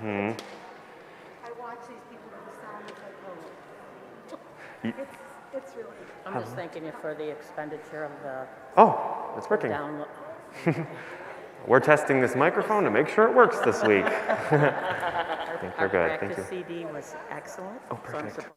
Hmm. I watch these people do sound, it's like, oh, Y- it's really, I'm just thanking you for the expenditure of the Oh, it's working. download. We're testing this microphone to make sure it works this week. I think we're Our good. Thank practice you. CD was excellent. Oh, so I'm perfect.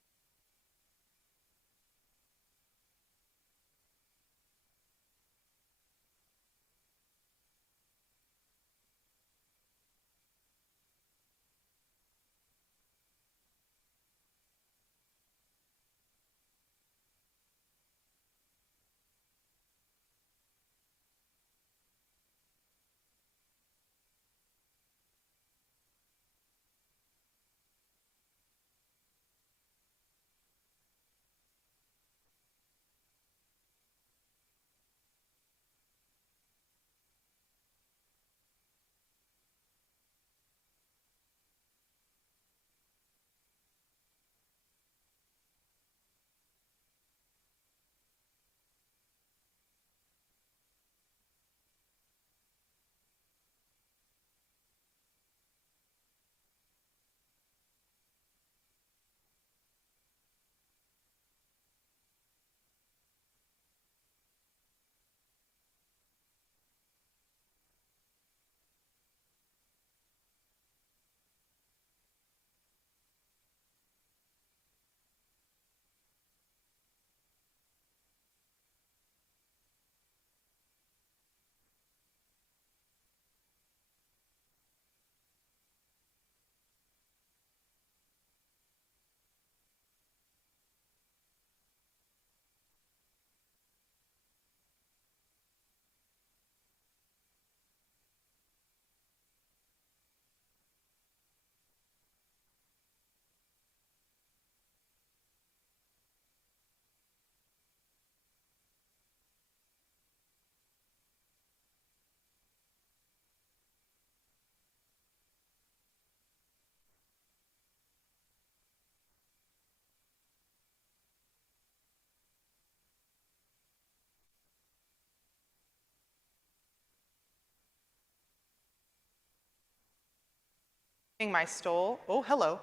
My stole. Oh, hello.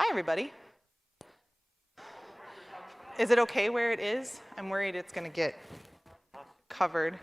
Hi, everybody. Is it okay where it is? I'm worried it's going to get covered.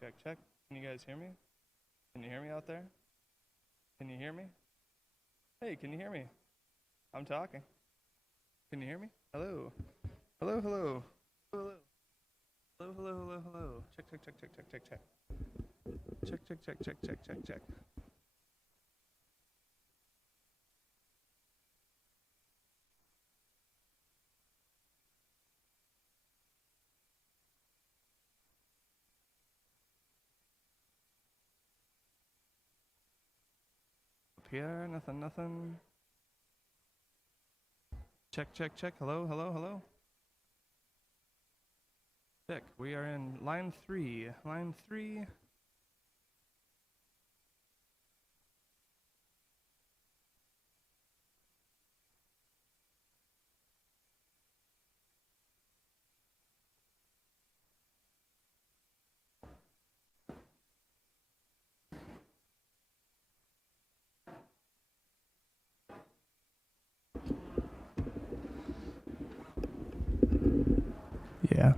check, check. Can you guys hear me? Can you hear me out there? Can you hear me? Hey, can you hear me? I'm talking. Can you hear me? Hello? Hello, hello. Hello. Hello, hello, hello, hello. Check, check, check, check, check, check, check. Check, check, check, check, check, check, check. Up here, nothing, nothing. Check, check, check. Hello, hello, hello. Check. We are in line 3. Line 3. Yeah.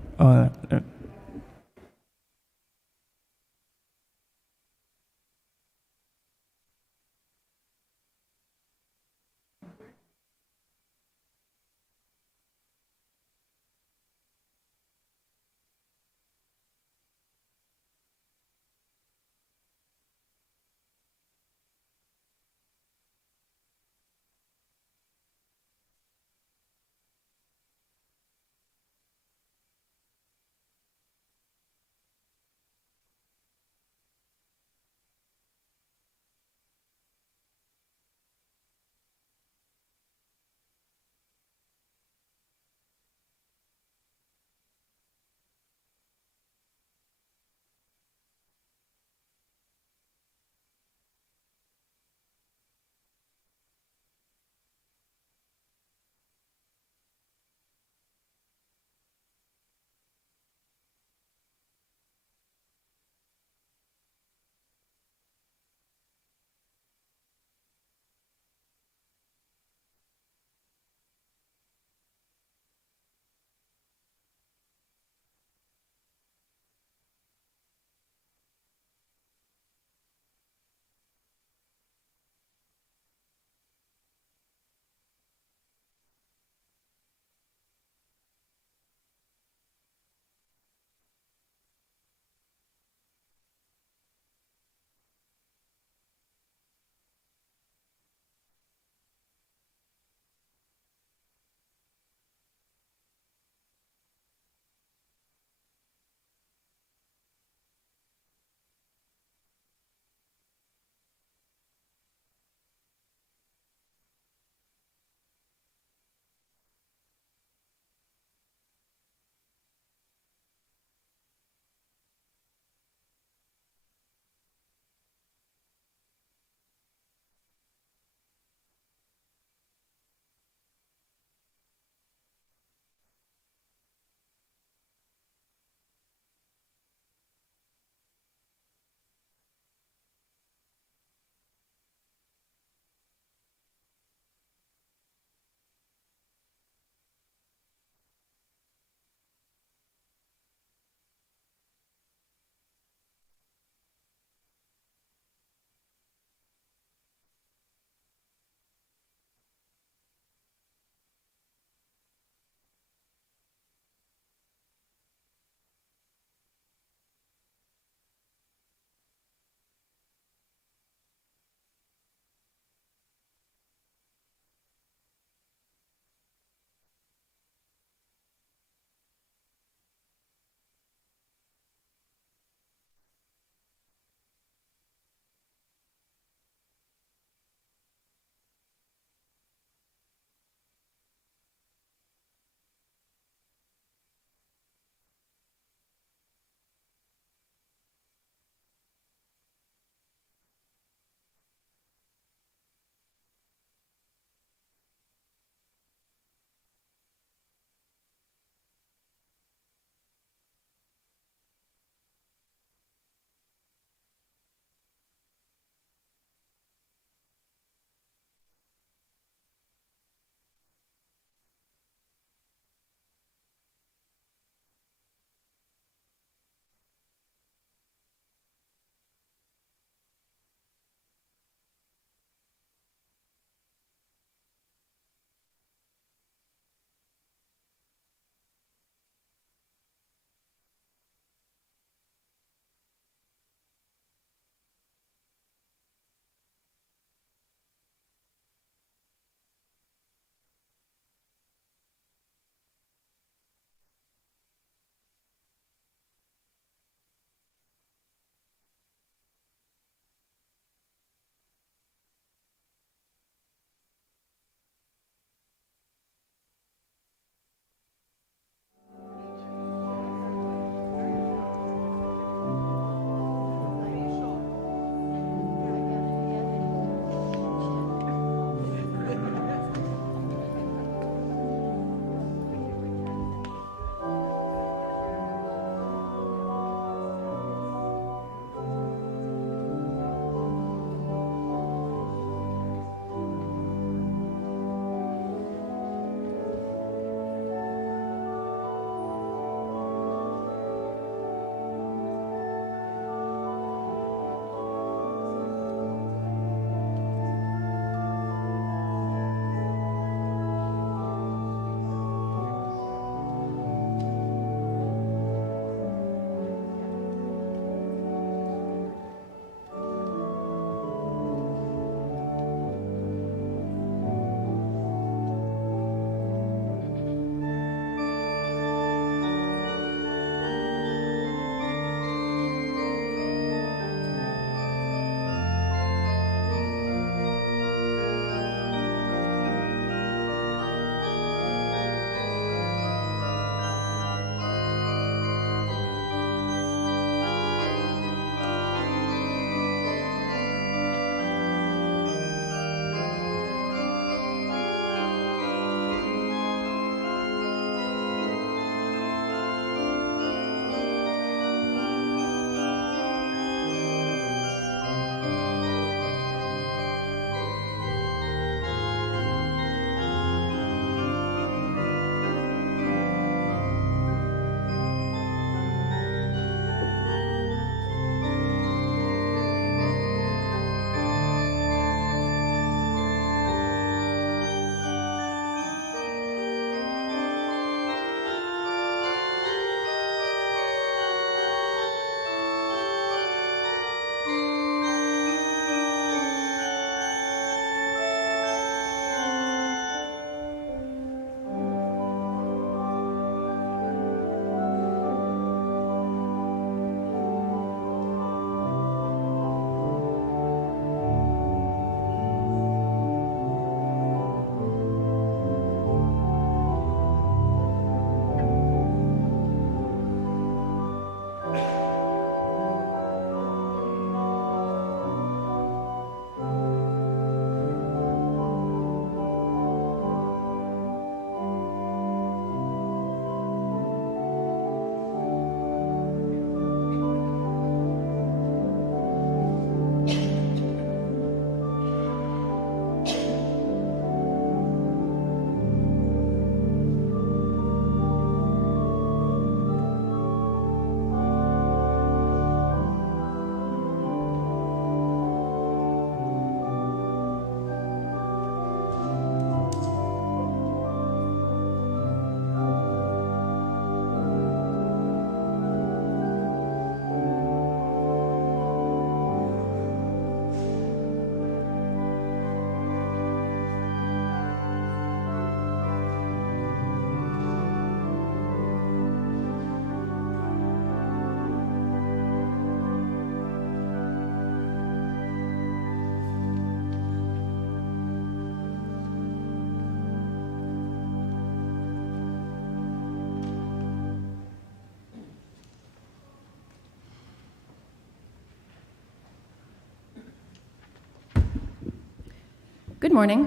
Good morning.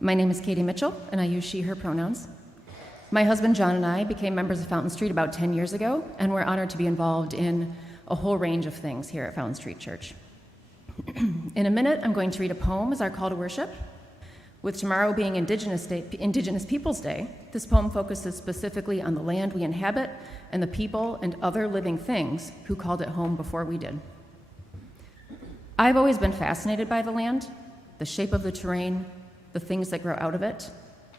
My name is Katie Mitchell, and I use she, her pronouns. My husband John and I became members of Fountain Street about 10 years ago, and we're honored to be involved in a whole range of things here at Fountain Street Church. In a minute, I'm going to read a poem as our call to worship. With tomorrow being Indigenous Peoples Day, this poem focuses specifically on the land we inhabit and the people and other living things who called it home before we did. I've always been fascinated by the land, the shape of the terrain, the things that grow out of it,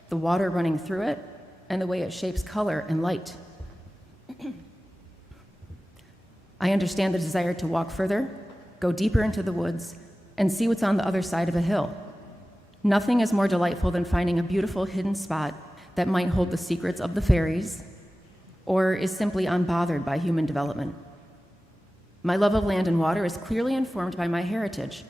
the water running through it, and the way it shapes color and light. I understand the desire to walk further, go deeper into the woods, and see what's on the other side of a hill. Nothing is more delightful than finding a beautiful hidden spot that might hold the secrets of the fairies or is simply unbothered by human development. My love of land and water is clearly informed by my heritage.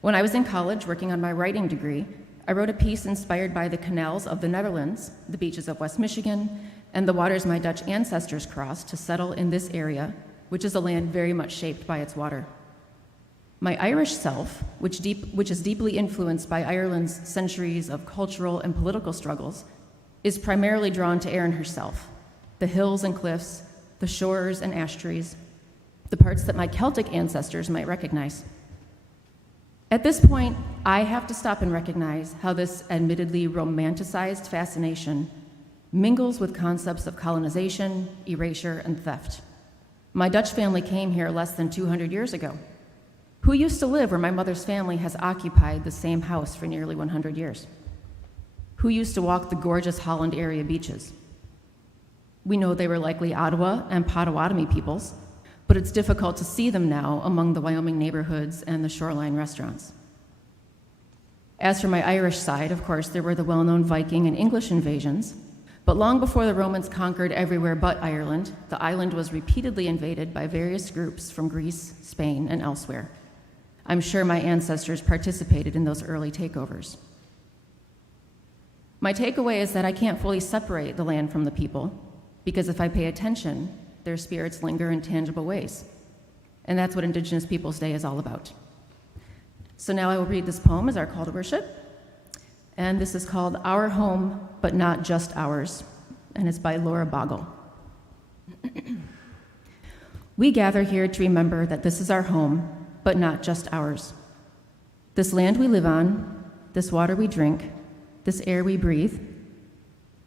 When I was in college working on my writing degree, I wrote a piece inspired by the canals of the Netherlands, the beaches of West Michigan, and the waters my Dutch ancestors crossed to settle in this area, which is a land very much shaped by its water. My Irish self, which is deeply influenced by Ireland's centuries of cultural and political struggles, is primarily drawn to Erin herself, the hills and cliffs, the shores and ash trees, the parts that my Celtic ancestors might recognize. At this point, I have to stop and recognize how this admittedly romanticized fascination mingles with concepts of colonization, erasure, and theft. My Dutch family came here less than 200 years ago. Who used to live where my mother's family has occupied the same house for nearly 100 years? Who used to walk the gorgeous Holland area beaches? We know they were likely Ottawa and Potawatomi peoples, but it's difficult to see them now among the Wyoming neighborhoods and the shoreline restaurants. As for my Irish side, of course, there were the well-known Viking and English invasions, but long before the Romans conquered everywhere but Ireland, the island was repeatedly invaded by various groups from Greece, Spain, and elsewhere. I'm sure my ancestors participated in those early takeovers. My takeaway is that I can't fully separate the land from the people, because if I pay attention, their spirits linger in tangible ways. And that's what Indigenous Peoples Day is all about. So now I will read this poem as our call to worship. And this is called Our Home, But Not Just Ours, and it's by Laura Bogle. We gather here to remember that this is our home, but not just ours. This land we live on, this water we drink, this air we breathe,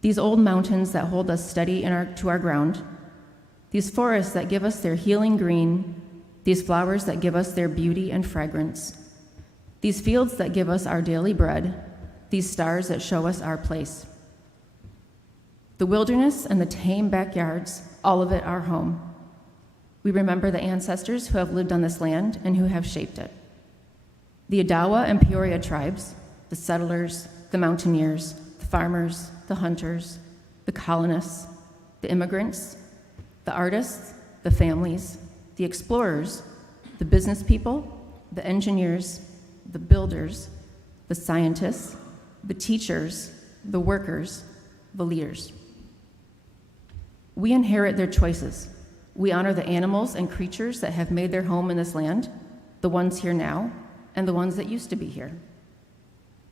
these old mountains that hold us steady to our ground, these forests that give us their healing green, these flowers that give us their beauty and fragrance, these fields that give us our daily bread, these stars that show us our place. The wilderness and the tame backyards, all of it our home. We remember the ancestors who have lived on this land and who have shaped it. The Odawa and Peoria tribes, the settlers, the mountaineers, the farmers, the hunters, the colonists, the immigrants, the artists, the families, the explorers, the business people, the engineers, the builders, the scientists, the teachers, the workers, the leaders. We inherit their choices. We honor the animals and creatures that have made their home in this land, the ones here now, and the ones that used to be here.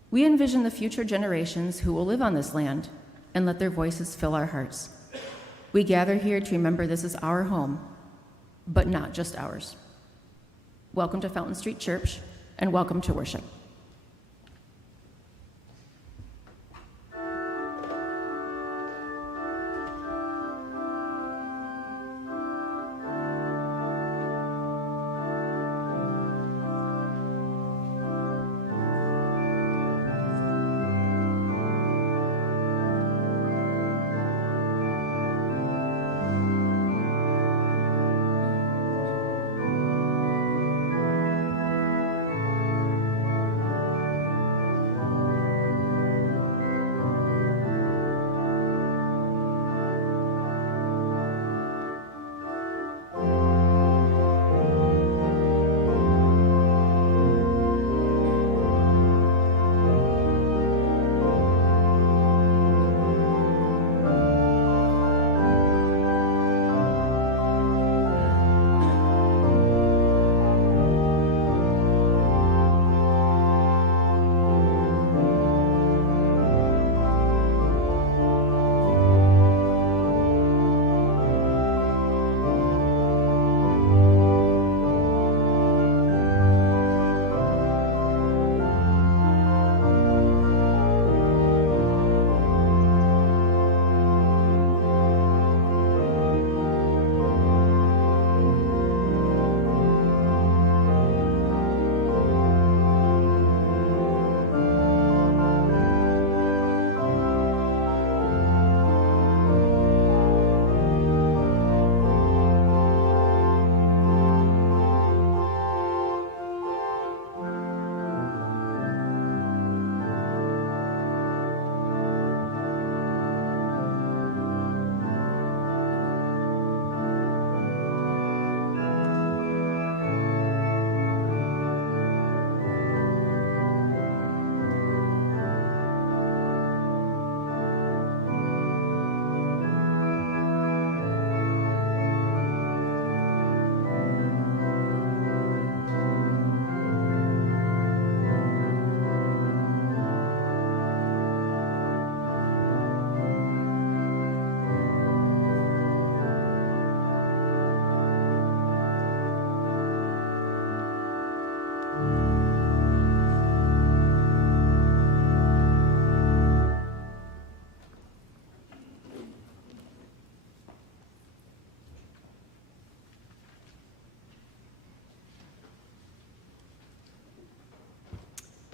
We envision the future generations who will live on this land and let their voices fill our hearts. We gather here to remember this is our home, but not just ours. Welcome to Fountain Street Church, and welcome to worship.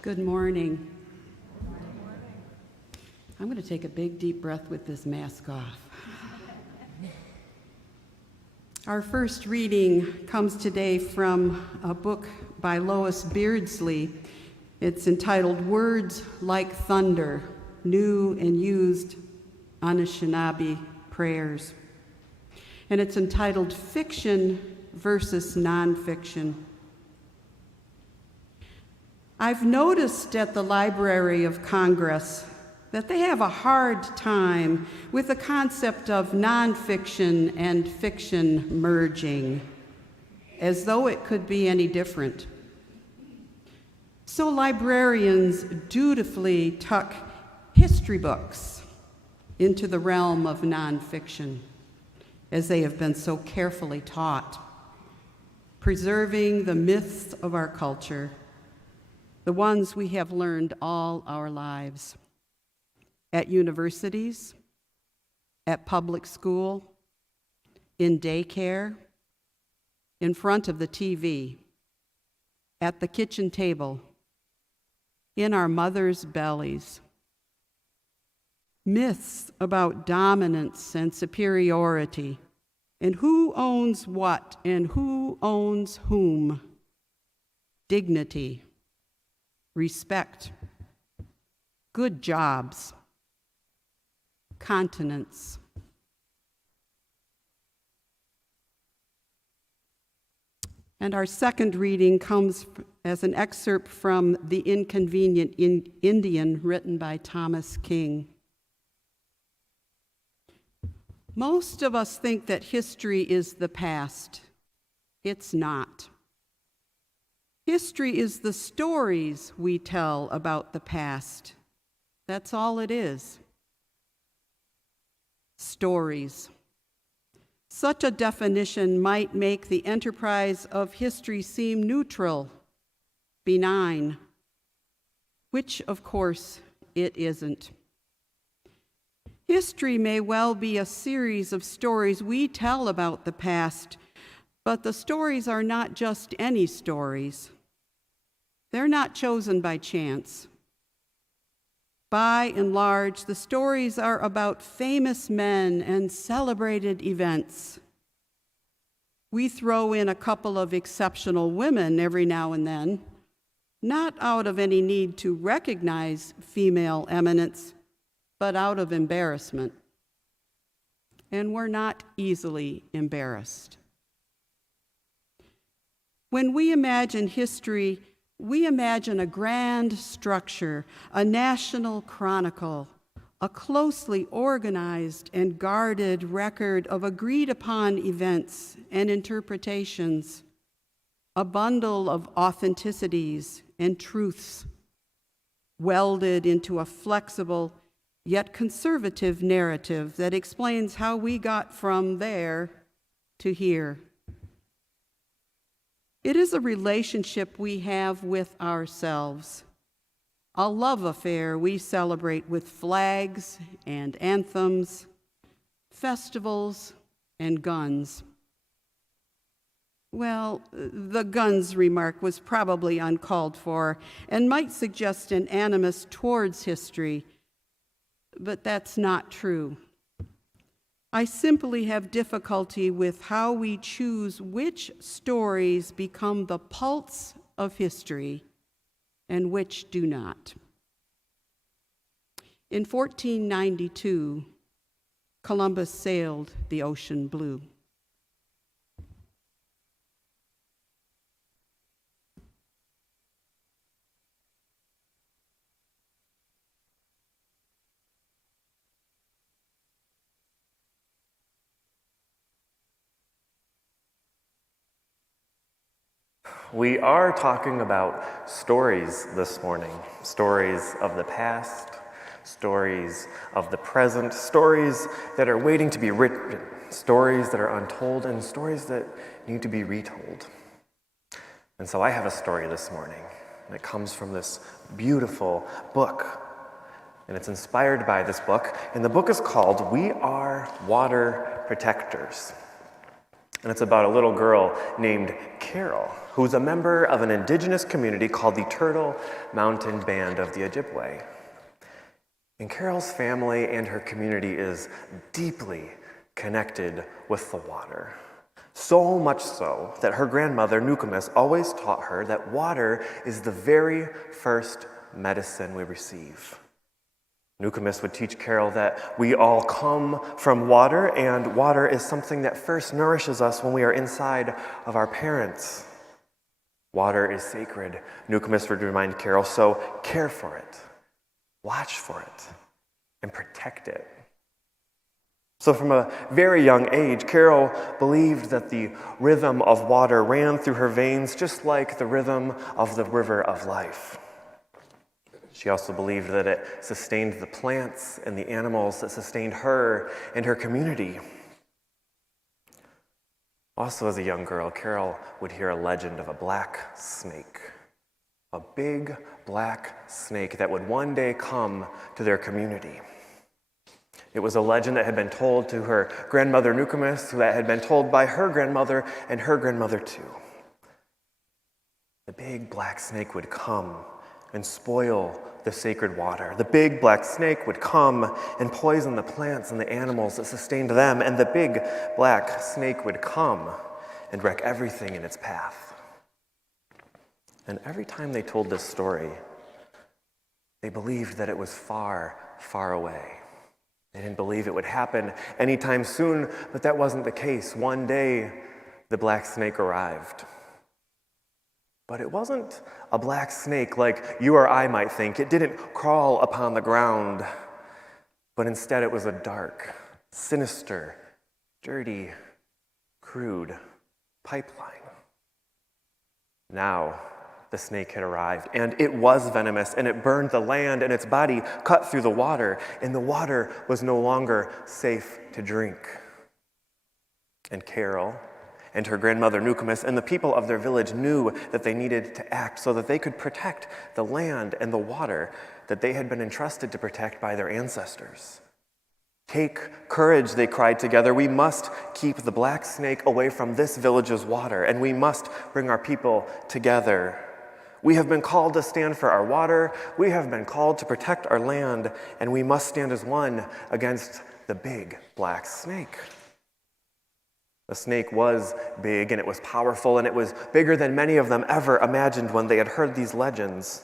Good morning. I'm going to take a big deep breath with this mask off. Our first reading comes today from a book by Lois Beardsley. It's entitled Words Like Thunder, New and Used Anishinaabe Prayers. And it's entitled Fiction versus Nonfiction. I've noticed at the Library of Congress that they have a hard time with the concept of nonfiction and fiction merging, as though it could be any different. So librarians dutifully tuck history books into the realm of nonfiction, as they have been so carefully taught, preserving the myths of our culture, the ones we have learned all our lives. At universities, at public school, in daycare, in front of the TV, at the kitchen table, in our mothers' bellies. Myths about dominance and superiority, and who owns what and who owns whom. Dignity, respect, good jobs, continence. And our second reading comes as an excerpt from The Inconvenient Indian, written by Thomas King. Most of us think that history is the past. It's not. History is the stories we tell about the past. That's all it is. Stories. Such a definition might make the enterprise of history seem neutral, benign, which, of course, it isn't. History may well be a series of stories we tell about the past, but the stories are not just any stories. They're not chosen by chance. By and large, the stories are about famous men and celebrated events. We throw in a couple of exceptional women every now and then, not out of any need to recognize female eminence, but out of embarrassment. And we're not easily embarrassed. When we imagine history, we imagine a grand structure, a national chronicle, a closely organized and guarded record of agreed-upon events and interpretations, a bundle of authenticities and truths, welded into a flexible yet conservative narrative that explains how we got from there to here. It is a relationship we have with ourselves, a love affair we celebrate with flags and anthems, festivals and guns. Well, the guns remark was probably uncalled for and might suggest an animus towards history, but that's not true. I simply have difficulty with how we choose which stories become the pulse of history and which do not. In 1492, Columbus sailed the ocean blue. We are talking about stories this morning, stories of the past, stories of the present, stories that are waiting to be written, stories that are untold, and stories that need to be retold. And so I have a story this morning, and it comes from this beautiful book, and it's inspired by this book, and the book is called We Are Water Protectors. And it's about a little girl named Carol, who's a member of an indigenous community called the Turtle Mountain Band of the Ojibwe. And Carol's family and her community is deeply connected with the water. So much so that her grandmother, Nukumis, always taught her that water is the very first medicine we receive. Nukumis would teach Carol that we all come from water, and water is something that first nourishes us when we are inside of our parents. Water is sacred, Nukumis would remind Carol, so care for it, watch for it, and protect it. So from a very young age, Carol believed that the rhythm of water ran through her veins just like the rhythm of the river of life. She also believed that it sustained the plants and the animals that sustained her and her community. Also, as a young girl, Carol would hear a legend of a black snake, a big black snake that would one day come to their community. It was a legend that had been told to her grandmother Nukumis, that had been told by her grandmother and her grandmother too. The big black snake would come and spoil the sacred water. The big black snake would come and poison the plants and the animals that sustained them, and the big black snake would come and wreck everything in its path. And every time they told this story, they believed that it was far, far away. They didn't believe it would happen anytime soon, but that wasn't the case. One day, the black snake arrived. But it wasn't a black snake like you or I might think. It didn't crawl upon the ground, but instead it was a dark, sinister, dirty, crude pipeline. Now, the snake had arrived, and it was venomous, and it burned the land, and its body cut through the water, and the water was no longer safe to drink. And Carol and her grandmother Nukumis and the people of their village knew that they needed to act so that they could protect the land and the water that they had been entrusted to protect by their ancestors. Take courage, they cried together. We must keep the black snake away from this village's water, and we must bring our people together. We have been called to stand for our water. We have been called to protect our land, and we must stand as one against the big black snake. The snake was big, and it was powerful, and it was bigger than many of them ever imagined when they had heard these legends.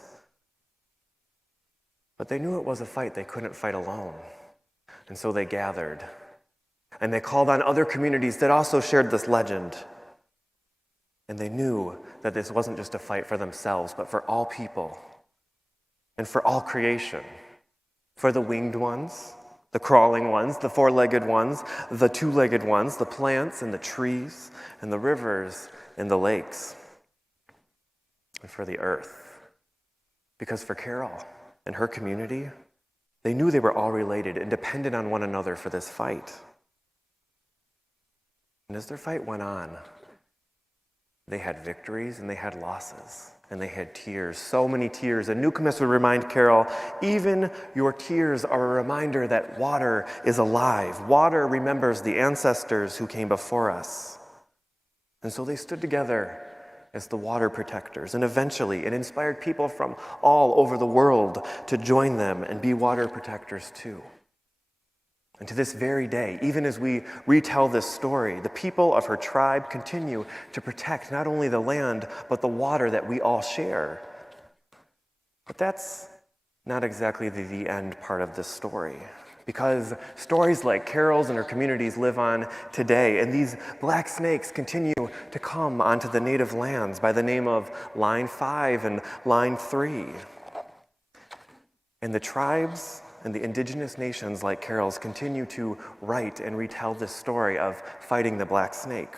But they knew it was a fight they couldn't fight alone. And so they gathered, and they called on other communities that also shared this legend. And they knew that this wasn't just a fight for themselves, but for all people, and for all creation, for the winged ones, the crawling ones, the four-legged ones, the two-legged ones, the plants and the trees and the rivers and the lakes, and for the earth. Because for Carol and her community, they knew they were all related and depended on one another for this fight. And as their fight went on, they had victories and they had losses. And they had tears, so many tears. And Nukumis would remind Carol, even your tears are a reminder that water is alive. Water remembers the ancestors who came before us. And so they stood together as the water protectors. And eventually it inspired people from all over the world to join them and be water protectors too. And to this very day, even as we retell this story, the people of her tribe continue to protect not only the land, but the water that we all share. But that's not exactly the end part of this story, because stories like Carol's and her communities live on today, and these black snakes continue to come onto the native lands by the name of Line 5 and Line 3. And the tribes and the indigenous nations like Carol's continue to write and retell this story of fighting the black snake.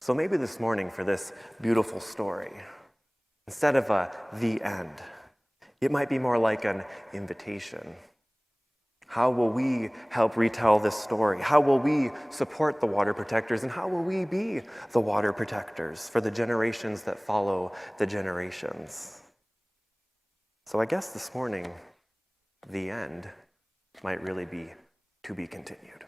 So maybe this morning, for this beautiful story, instead of the end, it might be more like an invitation. How will we help retell this story? How will we support the water protectors? And how will we be the water protectors for the generations that follow the generations? So I guess this morning, the end might really be to be continued.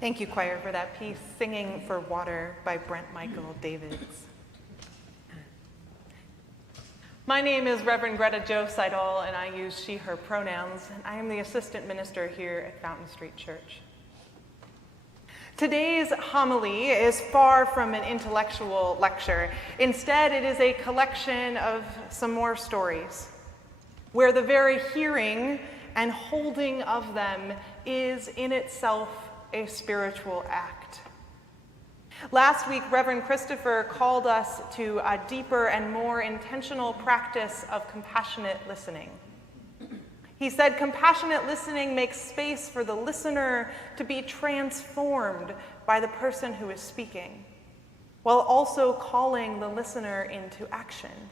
Thank you, choir, for that piece, Singing for Water by Brent Michael Davids. My name is Reverend Greta Jo Seidel, and I use she, her pronouns, and I am the assistant minister here at Fountain Street Church. Today's homily is far from an intellectual lecture. Instead, it is a collection of some more stories, where the very hearing and holding of them is in itself a spiritual act. Last week, Reverend Christopher called us to a deeper and more intentional practice of compassionate listening. He said compassionate listening makes space for the listener to be transformed by the person who is speaking, while also calling the listener into action.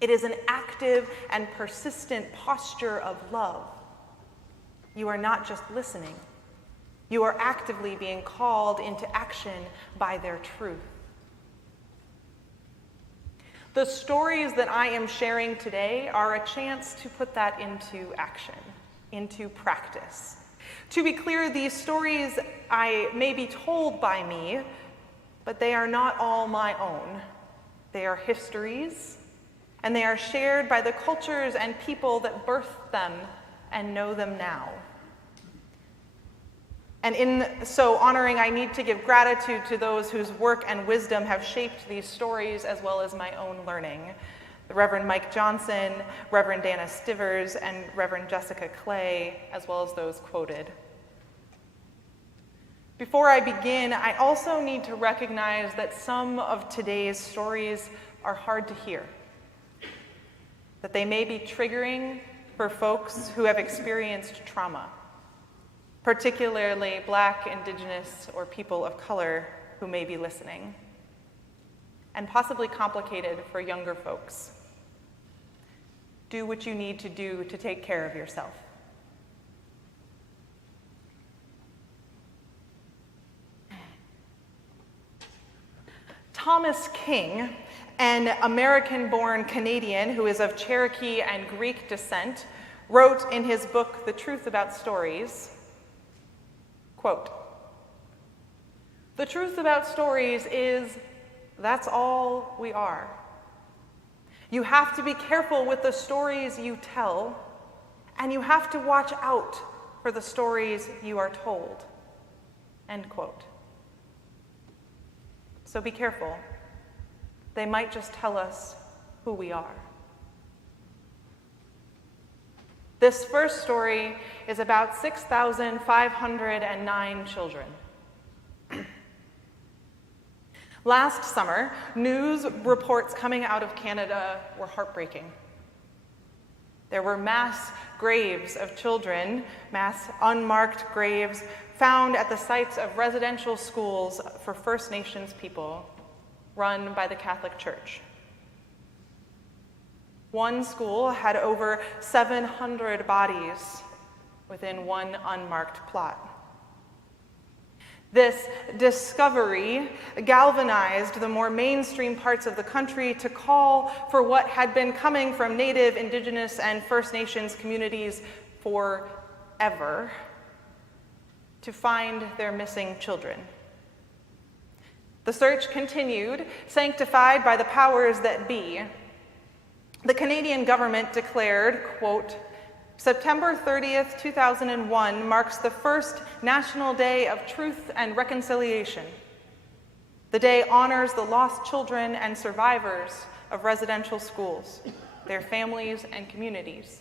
It is an active and persistent posture of love. You are not just listening. You are actively being called into action by their truth. The stories that I am sharing today are a chance to put that into action, into practice. To be clear, these stories may be told by me, but they are not all my own. They are histories, and they are shared by the cultures and people that birthed them and know them now. And in so honoring, I need to give gratitude to those whose work and wisdom have shaped these stories as well as my own learning. The Reverend Mike Johnson, Reverend Dana Stivers, and Reverend Jessica Clay, as well as those quoted. Before I begin, I also need to recognize that some of today's stories are hard to hear, that they may be triggering for folks who have experienced trauma, particularly Black, Indigenous, or people of color who may be listening, and possibly complicated for younger folks. Do what you need to do to take care of yourself. Thomas King, an American-born Canadian who is of Cherokee and Greek descent, wrote in his book, The Truth About Stories, quote, "The truth about stories is that's all we are. You have to be careful with the stories you tell, and you have to watch out for the stories you are told." End quote. So be careful. They might just tell us who we are. This first story is about 6,509 children. Last summer, news reports coming out of Canada were heartbreaking. There were mass graves of children, mass unmarked graves, found at the sites of residential schools for First Nations people run by the Catholic Church. One school had over 700 bodies within one unmarked plot. This discovery galvanized the more mainstream parts of the country to call for what had been coming from Native, Indigenous, and First Nations communities forever to find their missing children. The search continued, sanctified by the powers that be. The Canadian government declared, quote, "September 30th, 2001 marks the first National Day of Truth and Reconciliation. The day honors the lost children and survivors of residential schools, their families and communities.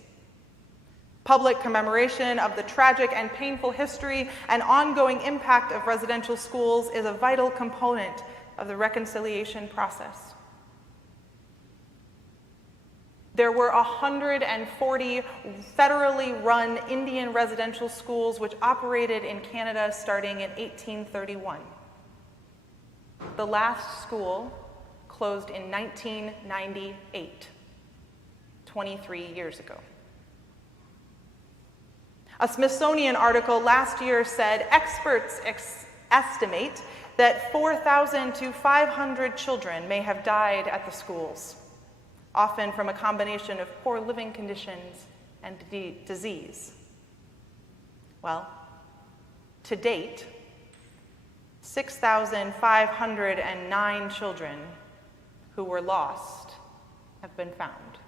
Public commemoration of the tragic and painful history and ongoing impact of residential schools is a vital component of the reconciliation process." There were 140 federally run Indian residential schools which operated in Canada starting in 1831. The last school closed in 1998, 23 years ago. A Smithsonian article last year said experts estimate that 4,000 to 500 children may have died at the schools, often from a combination of poor living conditions and disease. Well, to date, 6,509 children who were lost have been found.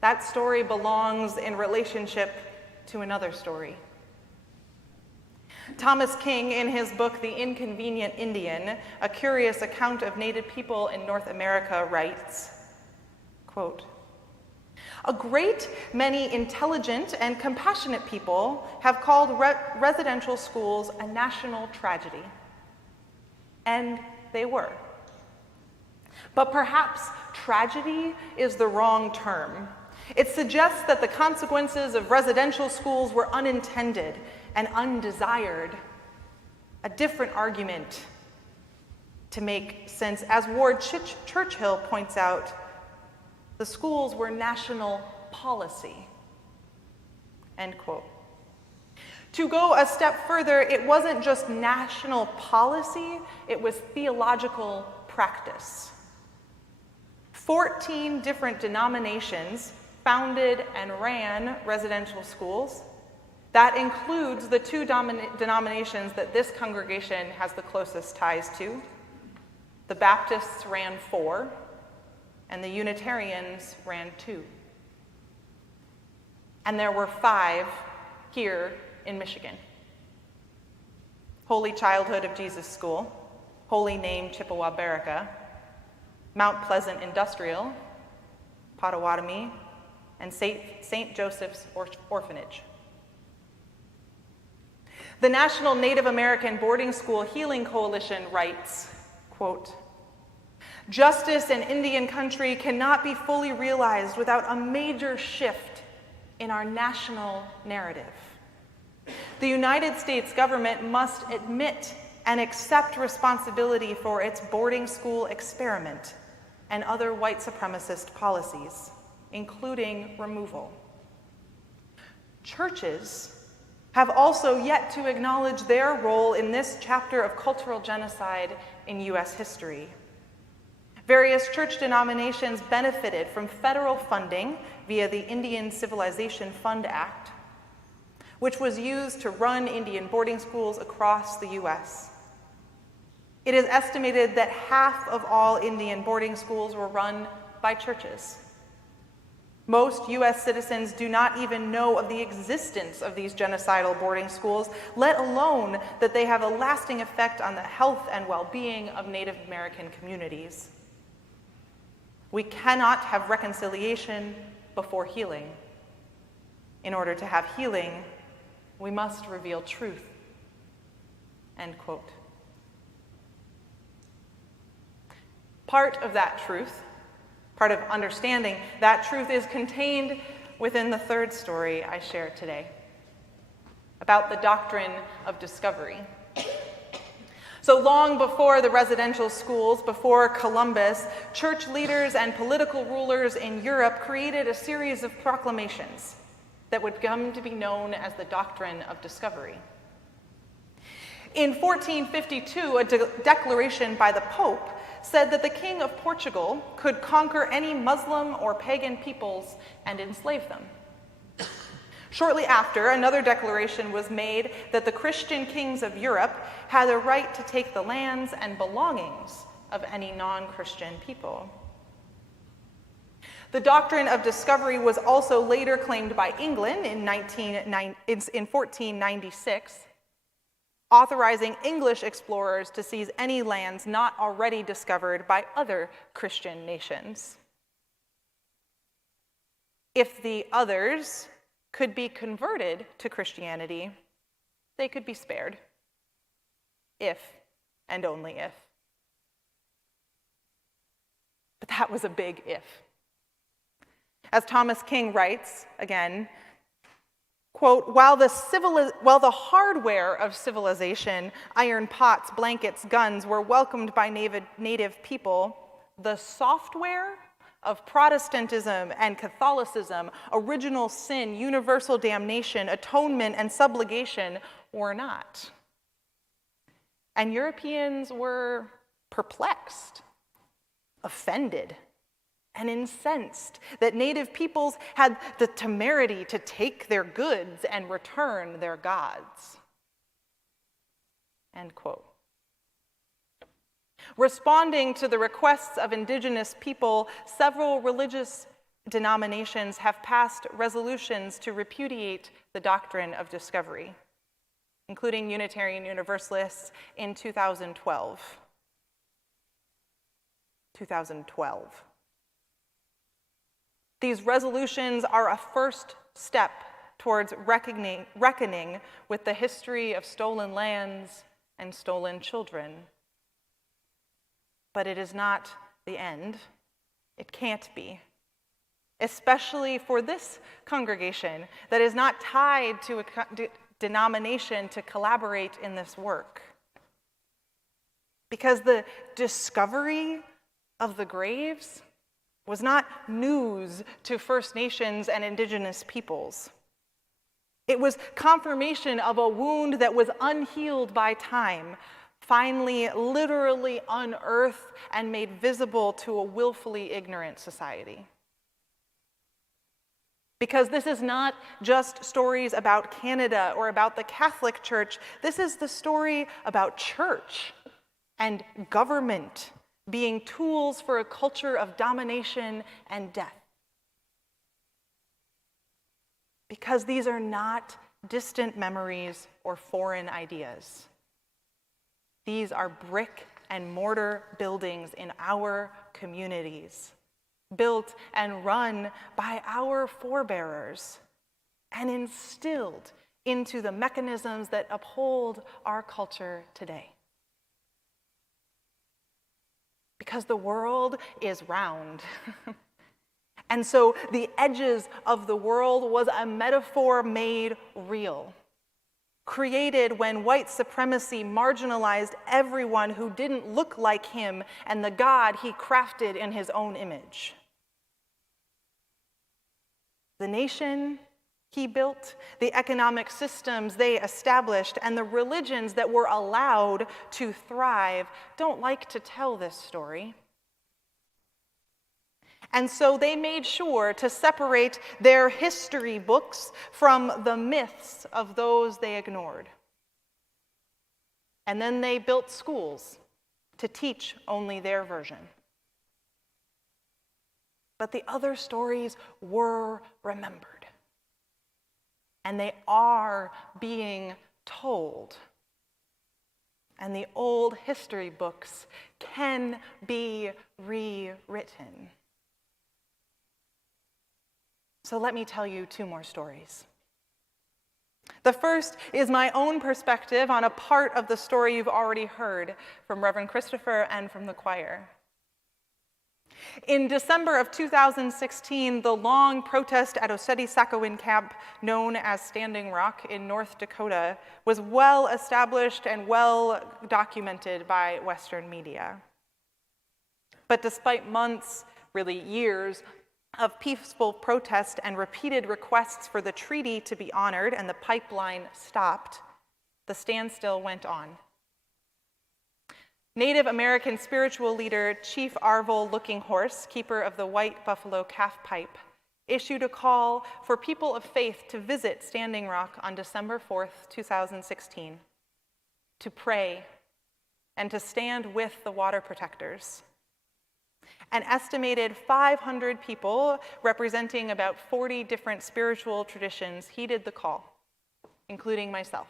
That story belongs in relationship to another story. Thomas King, in his book, The Inconvenient Indian, a curious account of Native people in North America, writes, quote, "A great many intelligent and compassionate people have called residential schools a national tragedy." And they were. But perhaps tragedy is the wrong term. It suggests that the consequences of residential schools were unintended and undesired, a different argument to make sense. As Ward Churchill points out, the schools were national policy, end quote. To go a step further, it wasn't just national policy, it was theological practice. 14 different denominations founded and ran residential schools. That includes the two denominations that this congregation has the closest ties to. The Baptists ran 4, and the Unitarians ran 2. And there were 5 here in Michigan. Holy Childhood of Jesus School, Holy Name Chippewa Baraka, Mount Pleasant Industrial, Potawatomi, and St. Joseph's Orphanage. The National Native American Boarding School Healing Coalition writes, quote, "Justice in Indian country cannot be fully realized without a major shift in our national narrative. The United States government must admit and accept responsibility for its boarding school experiment and other white supremacist policies, including removal. Churches have also yet to acknowledge their role in this chapter of cultural genocide in US history. Various church denominations benefited from federal funding via the Indian Civilization Fund Act, which was used to run Indian boarding schools across the US. It is estimated that half of all Indian boarding schools were run by churches. Most US citizens do not even know of the existence of these genocidal boarding schools, let alone that they have a lasting effect on the health and well-being of Native American communities. We cannot have reconciliation before healing. In order to have healing, we must reveal truth. End quote. Part of that truth, part of understanding that truth, is contained within the third story I share today, about the doctrine of discovery. So long before the residential schools, before Columbus, church leaders and political rulers in Europe created a series of proclamations that would come to be known as the doctrine of discovery. In 1452, a declaration by the Pope said that the King of Portugal could conquer any Muslim or pagan peoples and enslave them. Shortly after, another declaration was made that the Christian kings of Europe had the right to take the lands and belongings of any non-Christian people. The doctrine of discovery was also later claimed by England in 1496, authorizing English explorers to seize any lands not already discovered by other Christian nations. If the others could be converted to Christianity, they could be spared. If and only if. But that was a big if. As Thomas King writes, again, quote, while the hardware of civilization, iron pots, blankets, guns, were welcomed by native people, the software of Protestantism and Catholicism, original sin, universal damnation, atonement, and subligation were not. And Europeans were perplexed, offended, and incensed that native peoples had the temerity to take their goods and return their gods. End quote. Responding to the requests of indigenous people, several religious denominations have passed resolutions to repudiate the doctrine of discovery, including Unitarian Universalists in 2012. These resolutions are a first step towards reckoning with the history of stolen lands and stolen children. But it is not the end. It can't be. Especially for this congregation that is not tied to a denomination to collaborate in this work. Because the discovery of the graves was not news to First Nations and Indigenous peoples. It was confirmation of a wound that was unhealed by time, finally literally unearthed and made visible to a willfully ignorant society. Because this is not just stories about Canada or about the Catholic Church. This is the story about church and government being tools for a culture of domination and death. Because these are not distant memories or foreign ideas. These are brick and mortar buildings in our communities, built and run by our forebearers and instilled into the mechanisms that uphold our culture today. Because the world is round, And so the edges of the world was a metaphor made real, created when white supremacy marginalized everyone who didn't look like him and the God he crafted in his own image. The nation he built, the economic systems they established, and the religions that were allowed to thrive don't like to tell this story. And so they made sure to separate their history books from the myths of those they ignored. And then they built schools to teach only their version. But the other stories were remembered. And they are being told. And the old history books can be rewritten. So let me tell you 2 more stories. The first is my own perspective on a part of the story you've already heard from Reverend Christopher and from the choir. In December of 2016, the long protest at Oceti-Sakowin camp, known as Standing Rock in North Dakota, was well established and well documented by Western media. But despite months, really years, of peaceful protest and repeated requests for the treaty to be honored and the pipeline stopped, the standstill went on. Native American spiritual leader Chief Arvol Looking Horse, keeper of the White Buffalo Calf Pipe, issued a call for people of faith to visit Standing Rock on December 4th, 2016, to pray and to stand with the water protectors. An estimated 500 people, representing about 40 different spiritual traditions, heeded the call, including myself.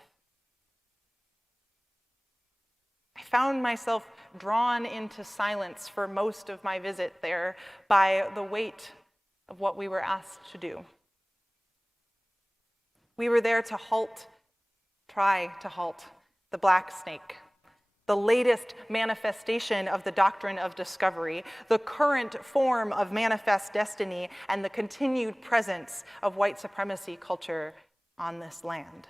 I found myself drawn into silence for most of my visit there by the weight of what we were asked to do. We were there to try to halt the black snake, the latest manifestation of the doctrine of discovery, the current form of manifest destiny, and the continued presence of white supremacy culture on this land.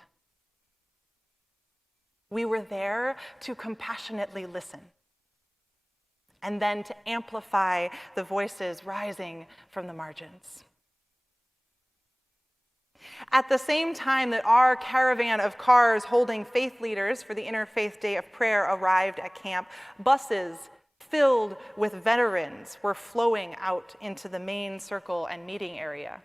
We were there to compassionately listen, and then to amplify the voices rising from the margins. At the same time that our caravan of cars holding faith leaders for the Interfaith Day of Prayer arrived at camp, buses filled with veterans were flowing out into the main circle and meeting area.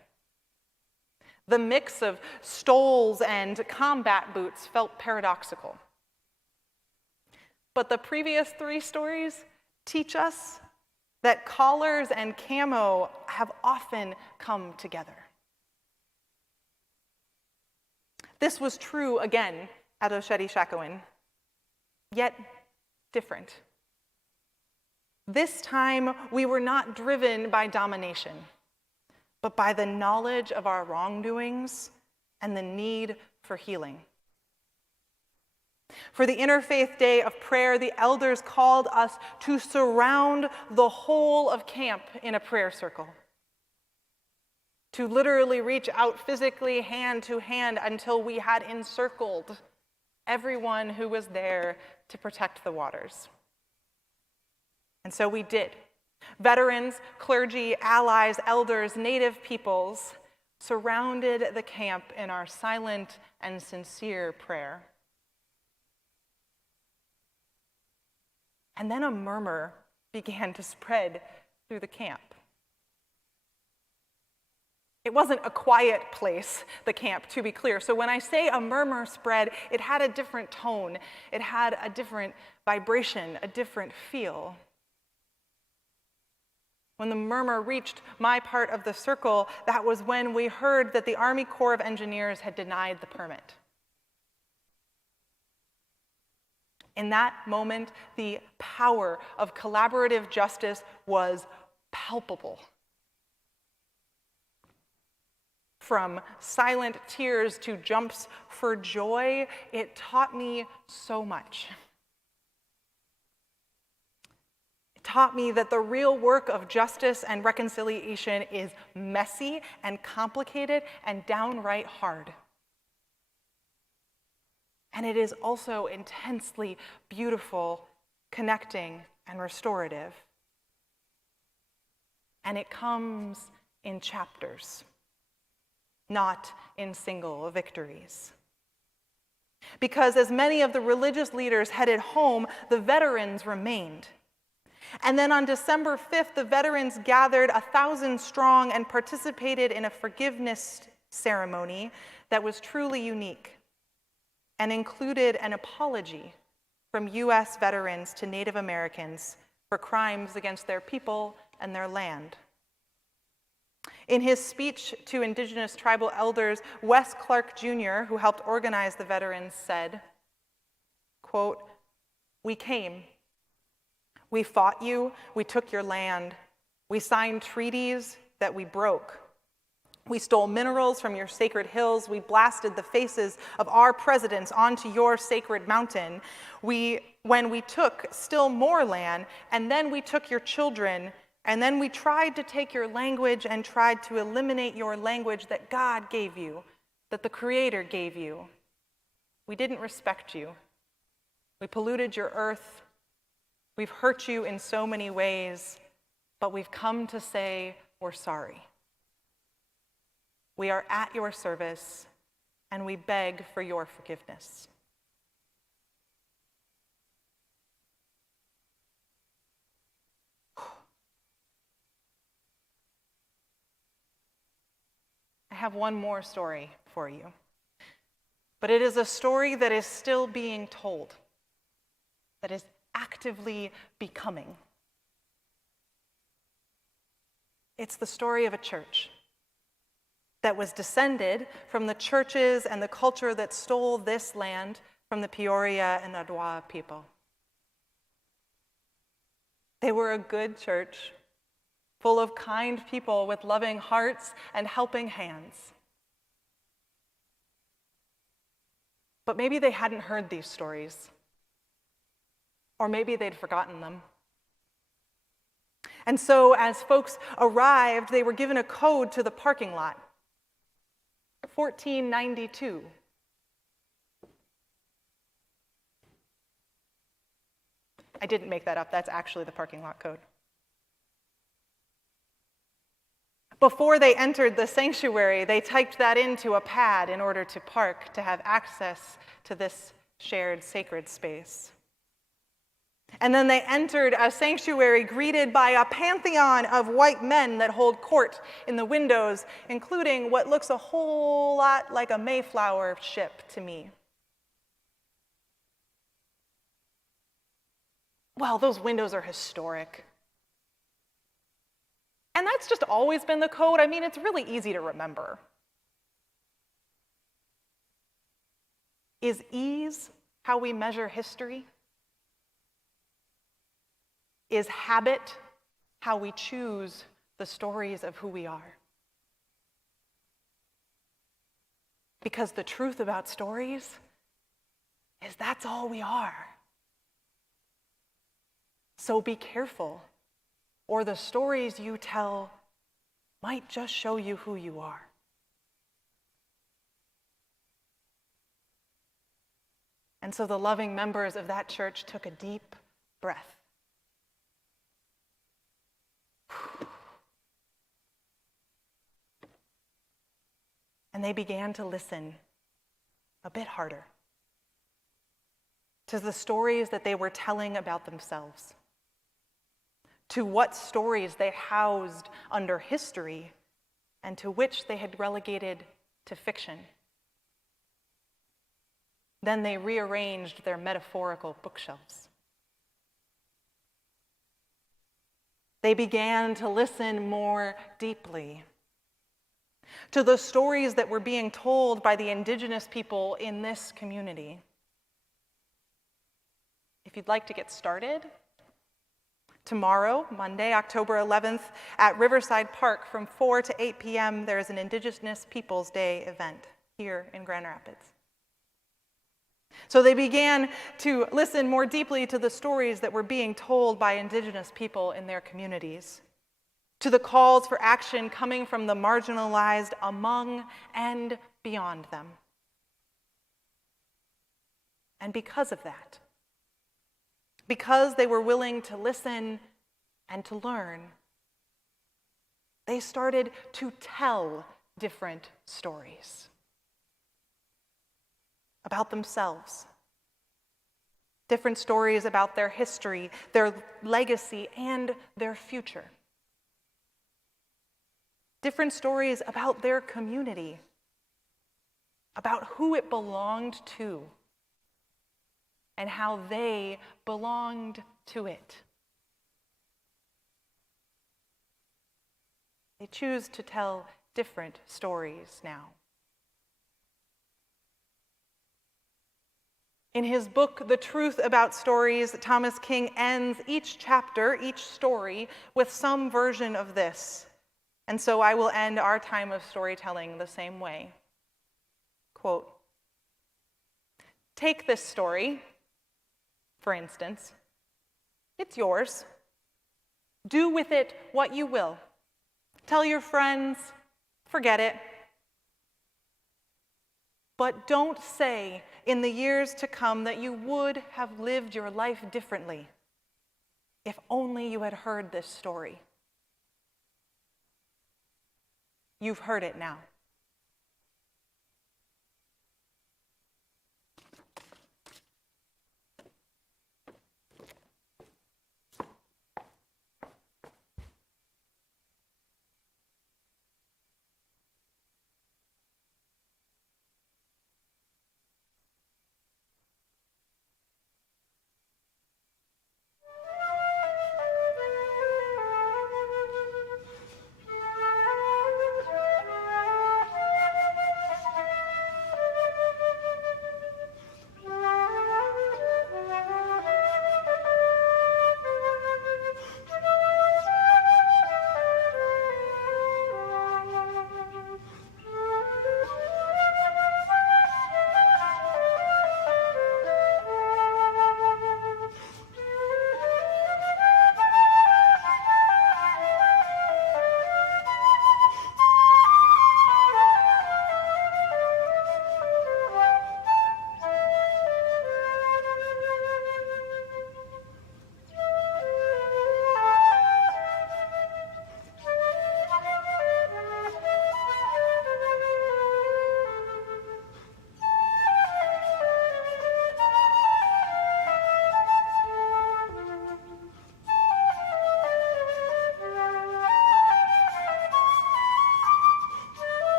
The mix of stoles and combat boots felt paradoxical. But the previous 3 stories teach us that collars and camo have often come together. This was true again at Oceti-Sakowin, yet different. This time, we were not driven by domination, but by the knowledge of our wrongdoings and the need for healing. For the Interfaith Day of Prayer, the elders called us to surround the whole of camp in a prayer circle, to literally reach out physically, hand to hand, until we had encircled everyone who was there to protect the waters. And so we did. Veterans, clergy, allies, elders, native peoples surrounded the camp in our silent and sincere prayer. And then a murmur began to spread through the camp. It wasn't a quiet place, the camp, to be clear. So when I say a murmur spread, it had a different tone. It had a different vibration, a different feel. When the murmur reached my part of the circle, that was when we heard that the Army Corps of Engineers had denied the permit. In that moment, the power of collaborative justice was palpable. From silent tears to jumps for joy, it taught me so much. It taught me that the real work of justice and reconciliation is messy and complicated and downright hard. And it is also intensely beautiful, connecting, and restorative. And it comes in chapters, not in single victories. Because as many of the religious leaders headed home, the veterans remained. And then on December 5th, the veterans gathered 1,000 strong and participated in a forgiveness ceremony that was truly unique and included an apology from U.S. veterans to Native Americans for crimes against their people and their land. In his speech to Indigenous tribal elders, Wes Clark Jr., who helped organize the veterans, said, quote, "We came. We fought you. We took your land. We signed treaties that we broke. We stole minerals from your sacred hills. We blasted the faces of our presidents onto your sacred mountain. When we took still more land, and then we took your children, and then we tried to take your language and tried to eliminate your language that God gave you, that the Creator gave you. We didn't respect you. We polluted your earth. We've hurt you in so many ways, but we've come to say we're sorry. We are at your service, and we beg for your forgiveness." I have one more story for you, but it is a story that is still being told, that is actively becoming. It's the story of a church that was descended from the churches and the culture that stole this land from the Peoria and Ottawa people. They were a good church, full of kind people with loving hearts and helping hands. But maybe they hadn't heard these stories, or maybe they'd forgotten them. And so as folks arrived, they were given a code to the parking lot, 1492. I didn't make that up, that's actually the parking lot code. Before they entered the sanctuary, they typed that into a pad in order to park, to have access to this shared sacred space. And then they entered a sanctuary greeted by a pantheon of white men that hold court in the windows, including what looks a whole lot like a Mayflower ship to me. Well, those windows are historic. And that's just always been the code. I mean, it's really easy to remember. Is ease how we measure history? Is habit how we choose the stories of who we are? Because the truth about stories is that's all we are. So be careful, or the stories you tell might just show you who you are. And so the loving members of that church took a deep breath. And they began to listen a bit harder to the stories that they were telling about themselves, to what stories they housed under history and to which they had relegated to fiction. Then they rearranged their metaphorical bookshelves. They began to listen more deeply to the stories that were being told by the Indigenous people in this community. If you'd like to get started, tomorrow, Monday, October 11th, at Riverside Park from 4 to 8 p.m., there is an Indigenous Peoples Day event here in Grand Rapids. So they began to listen more deeply to the stories that were being told by Indigenous people in their communities, to the calls for action coming from the marginalized among and beyond them. And because of that, because they were willing to listen and to learn, they started to tell different stories about themselves, different stories about their history, their legacy, and their future. Different stories about their community, about who it belonged to, and how they belonged to it. They choose to tell different stories now. In his book, The Truth About Stories, Thomas King ends each chapter, each story, with some version of this. And so I will end our time of storytelling the same way. Quote, "Take this story, for instance. It's yours. Do with it what you will. Tell your friends, forget it. But don't say in the years to come that you would have lived your life differently if only you had heard this story. You've heard it now."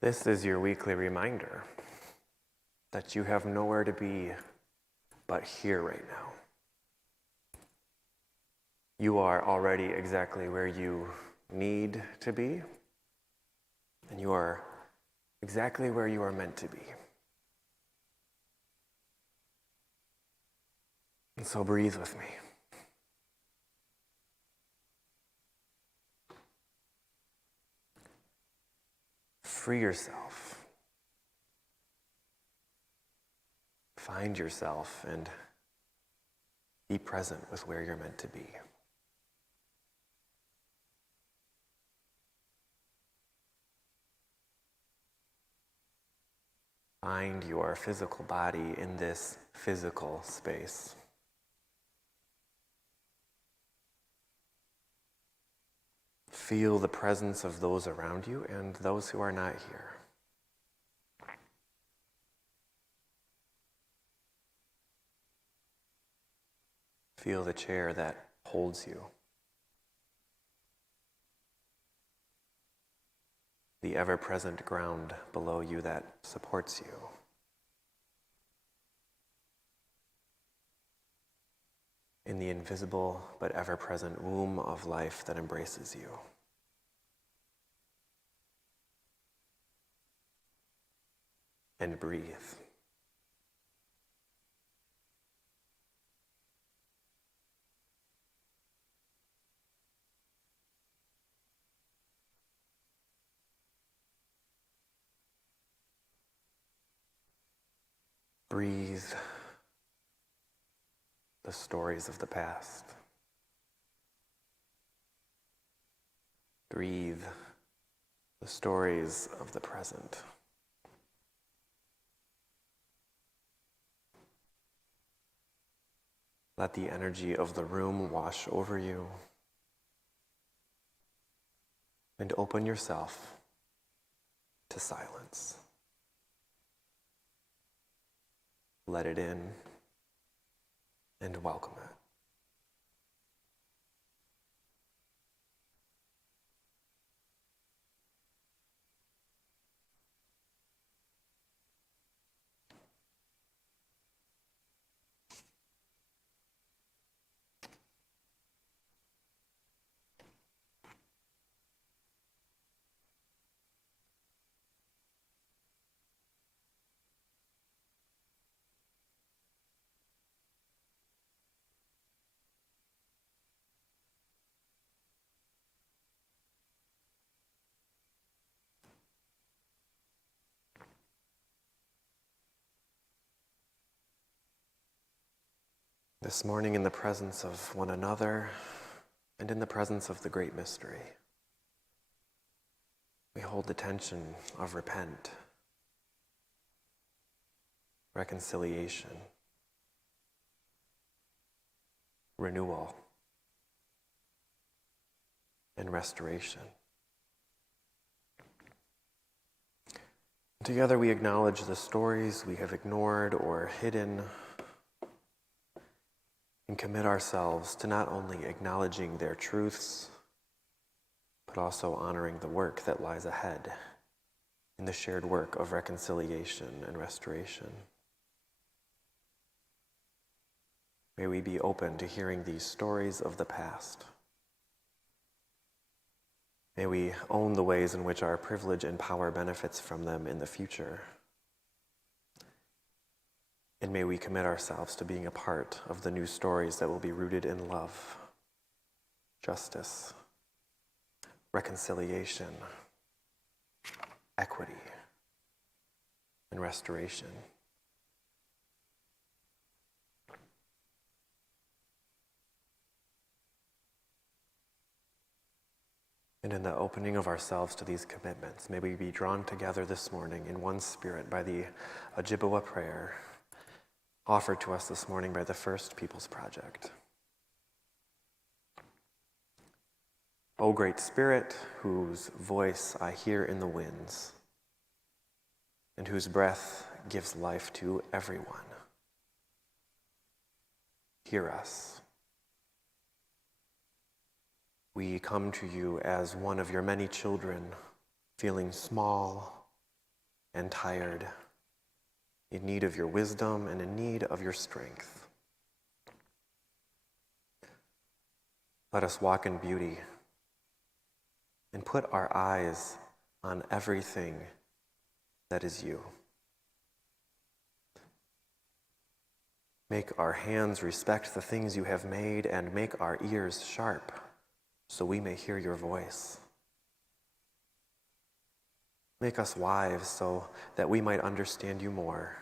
This is your weekly reminder that you have nowhere to be but here right now. You are already exactly where you need to be, and you are exactly where you are meant to be. And so breathe with me. Free yourself. Find yourself and be present with where you're meant to be. Find your physical body in this physical space. Feel the presence of those around you and those who are not here. Feel the chair that holds you. The ever-present ground below you that supports you. In the invisible but ever-present womb of life that embraces you. And breathe. Breathe the stories of the past. Breathe the stories of the present. Let the energy of the room wash over you. And open yourself to silence. Let it in and welcome it. This morning, in the presence of one another and in the presence of the great mystery, we hold the tension of repent, reconciliation, renewal, and restoration. Together we acknowledge the stories we have ignored or hidden, and commit ourselves to not only acknowledging their truths, but also honoring the work that lies ahead in the shared work of reconciliation and restoration. May we be open to hearing these stories of the past. May we own the ways in which our privilege and power benefits from them in the future. And may we commit ourselves to being a part of the new stories that will be rooted in love, justice, reconciliation, equity, and restoration. And in the opening of ourselves to these commitments, may we be drawn together this morning in one spirit by the Ojibwa prayer offered to us this morning by the First Peoples Project. O great Spirit, whose voice I hear in the winds, and whose breath gives life to everyone, hear us. We come to you as one of your many children, feeling small and tired, in need of your wisdom and in need of your strength. Let us walk in beauty and put our eyes on everything that is you. Make our hands respect the things you have made, and make our ears sharp, so we may hear your voice. Make us wise so that we might understand you more.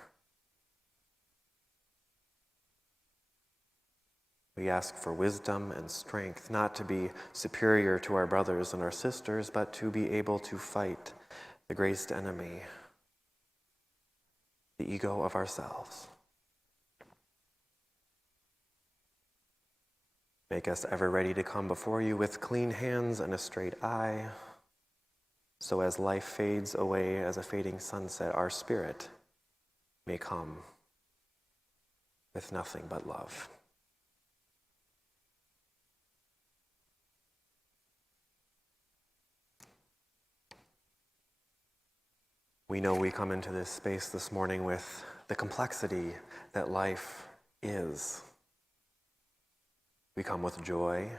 We ask for wisdom and strength, not to be superior to our brothers and our sisters, but to be able to fight the greatest enemy, the ego of ourselves. Make us ever ready to come before you with clean hands and a straight eye, so as life fades away as a fading sunset, our spirit may come with nothing but love. We know we come into this space this morning with the complexity that life is. We come with joy,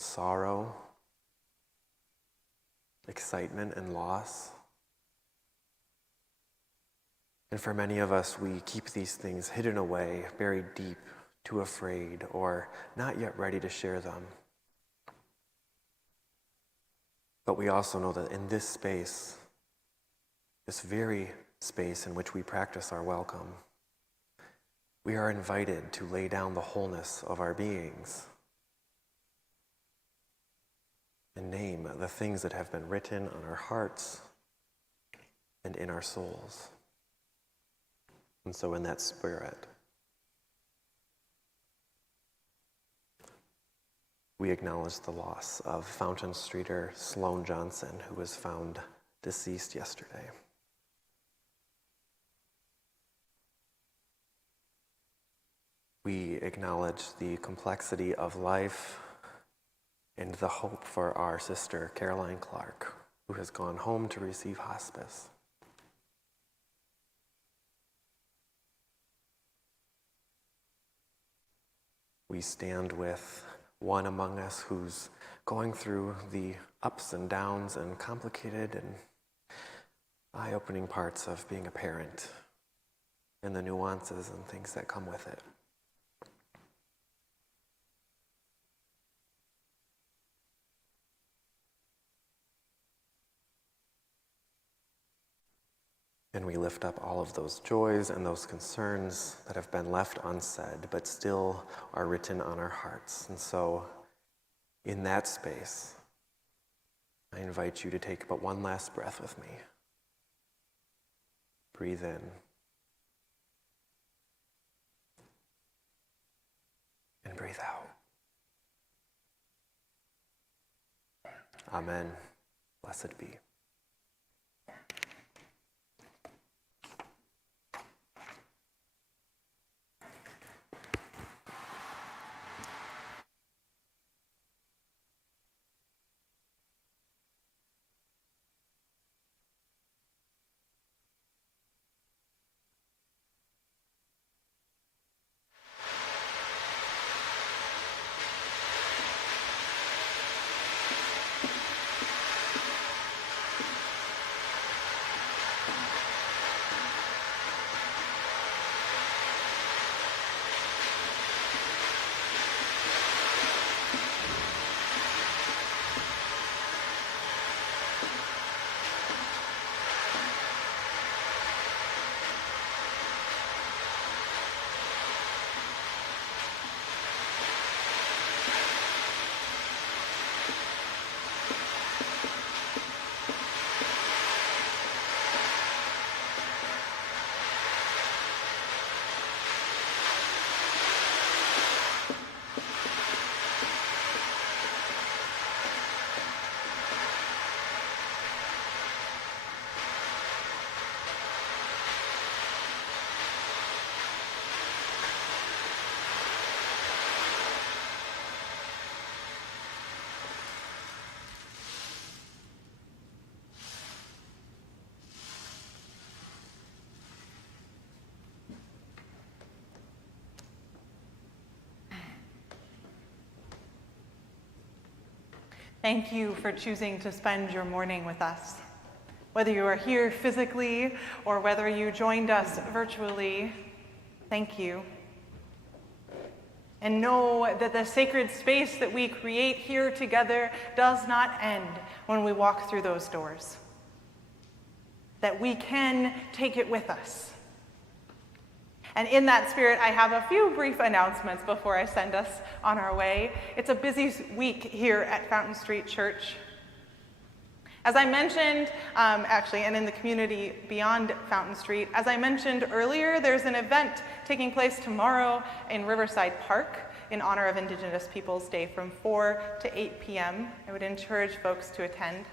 sorrow, excitement, and loss. And for many of us, we keep these things hidden away, buried deep, too afraid, or not yet ready to share them. But we also know that in this space, this very space in which we practice our welcome, we are invited to lay down the wholeness of our beings and name the things that have been written on our hearts and in our souls. And so in that spirit, we acknowledge the loss of Fountain Streeter Sloan Johnson, who was found deceased yesterday. We acknowledge the complexity of life and the hope for our sister, Caroline Clark, who has gone home to receive hospice. We stand with one among us who's going through the ups and downs and complicated and eye-opening parts of being a parent and the nuances and things that come with it. And we lift up all of those joys and those concerns that have been left unsaid, but still are written on our hearts. And so, in that space, I invite you to take but one last breath with me. Breathe in. And breathe out. Amen. Blessed be. Thank you for choosing to spend your morning with us. Whether you are here physically or whether you joined us virtually, Thank you. And know that the sacred space that we create here together does not end when we walk through those doors. That we can take it with us. And in that spirit, I have a few brief announcements before I send us on our way. It's a busy week here at Fountain Street Church. As I mentioned, and in the community beyond Fountain Street, as I mentioned earlier, there's an event taking place tomorrow in Riverside Park in honor of Indigenous Peoples Day from 4 to 8 p.m. I would encourage folks to attend.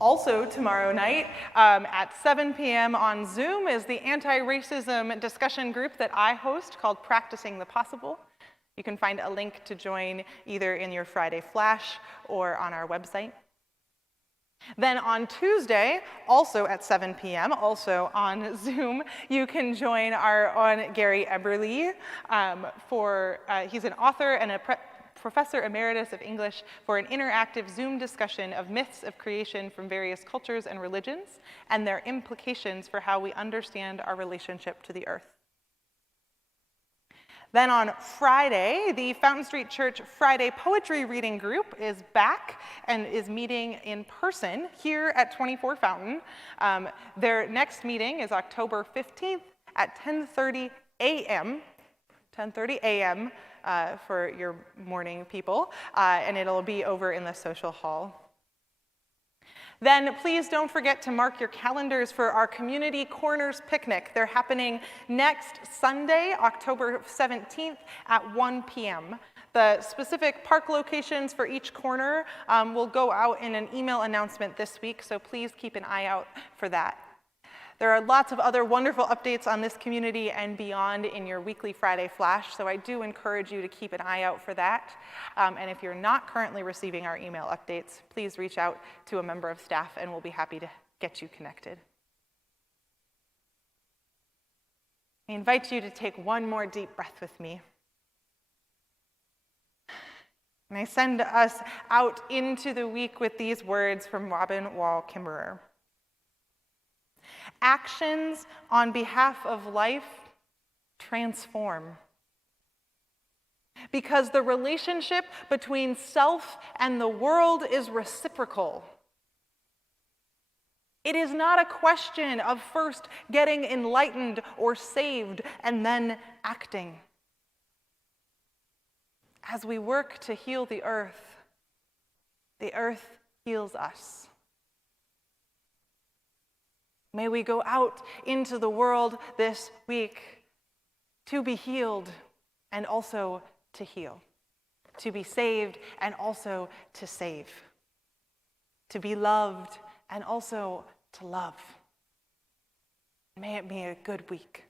Also tomorrow night at 7 p.m. on Zoom is the anti-racism discussion group that I host called Practicing the Possible. You can find a link to join either in your Friday Flash or on our website. Then on Tuesday, also at 7 p.m., also on Zoom, you can join our own Gary Eberly he's an author and a professor emeritus of English for an interactive Zoom discussion of myths of creation from various cultures and religions and their implications for how we understand our relationship to the earth. Then on Friday, the Fountain Street Church Friday Poetry Reading Group is back and is meeting in person here at 24 Fountain. Their next meeting is October 15th at 10:30 a.m. 10:30 a.m. For your morning people, and it'll be over in the social hall. Then please don't forget to mark your calendars for our Community Corners picnic. They're happening next Sunday, October 17th at 1 p.m. The specific park locations for each corner will go out in an email announcement this week, so please keep an eye out for that. There are lots of other wonderful updates on this community and beyond in your weekly Friday Flash, so I do encourage you to keep an eye out for that. And if you're not currently receiving our email updates, please reach out to a member of staff and we'll be happy to get you connected. I invite you to take one more deep breath with me. And I send us out into the week with these words from Robin Wall Kimmerer. Actions on behalf of life transform. Because the relationship between self and the world is reciprocal. It is not a question of first getting enlightened or saved and then acting. As we work to heal the earth heals us. May we go out into the world this week to be healed and also to heal, to be saved and also to save, to be loved and also to love. May it be a good week.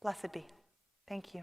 Blessed be. Thank you.